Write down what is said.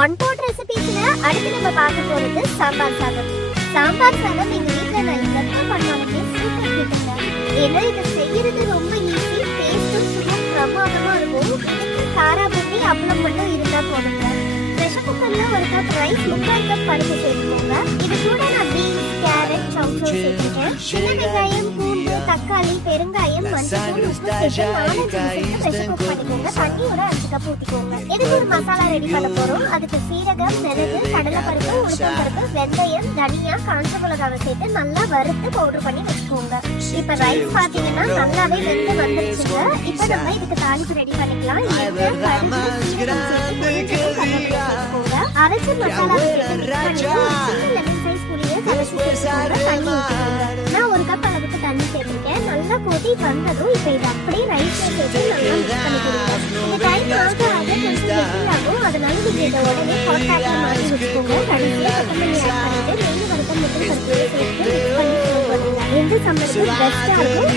One pot ரெசிபீஸ்ல அடுத்து நம்ம பார்க்க போறது சாம்பார் சாதம். சாம்பார் சாதம் எங்க வீட்ல நான் எப்ப பண்ணாலுமே சூப்பர் ஹிட்டுங்க. ஏன்னா இதை செய்யறது ரொம்ப ஈஸி, டேஸ்டும் சும்மா பிரமாதமா இருக்கும். இதுக்கு காரா பூந்தி அப்பளம் மட்டும் இருந்தா போதுங்க. ப்ரெஷர் குக்கர்ல ஒரு கப் ரைஸ், 3/4 கப் பருப்பு சேர்த்துக்கோங்க. இது கூட நான் பீன்ஸ், கேரட், சவுச்சோ சேர்த்துக்கேன். சின்ன வெங்காயம், பூண்டு, தக்காளி, பெருங்காயம், மஞ்சள், உப்பு சேர்த்து 4-5 விசில் ப்ரெஷர் குக் பண்ணிக்கோங்க. தண்ணியோட 5 கப் ஊற்றிக்கோங்க. இதுக்கு ஒரு மசாலா ரெடி பண்ண போறோம். அதுக்கு சீரகம், மிளகு, கடலைப்பருப்பு, உளுத்தம்பருப்பு, வெந்தயம், தனியா, காஞ்ச மிளகாவை சேர்த்து நல்லா வறுத்து பவுடர் பண்ணி வச்சுக்கோங்க. இப்ப ரைஸ் பாத்தீங்கன்னா நல்லாவே வெந்து வந்துருச்சுங்க. இப்ப நம்ம இதுக்கு தாளிப்பு ரெடி பண்ணிக்கலாம். அரைச்ச மசாலா லெமன் சைஸ் புளியை தண்ணி ஊற்றிக்கோங்க. நான் ஒரு கப் அளவுக்கு தண்ணி சேர்த்துருக்கேன். நல்லா கொதி வந்ததும் இப்ப இது அப்படியே ரைஸ்ல சேர்த்து நல்லா மிக்ஸ் பண்ணி கொடுங்க. இந்த டைம் ஆக கொஞ்சம் கெட்டியாகும். அதனால நீங்க இதை உடனே கான்டாக்ட்ல மாற்றி வச்சுக்கோங்க. கடைசியா கொத்தமல்லி ஆட் பண்ணிட்டு நெய் வறுத்த முட்டை பருப்பு சேர்த்து மிக்ஸ் பண்ணி பண்ணுங்க. எந்த சம்பளத்துக்கு பெஸ்டா இருக்கும்.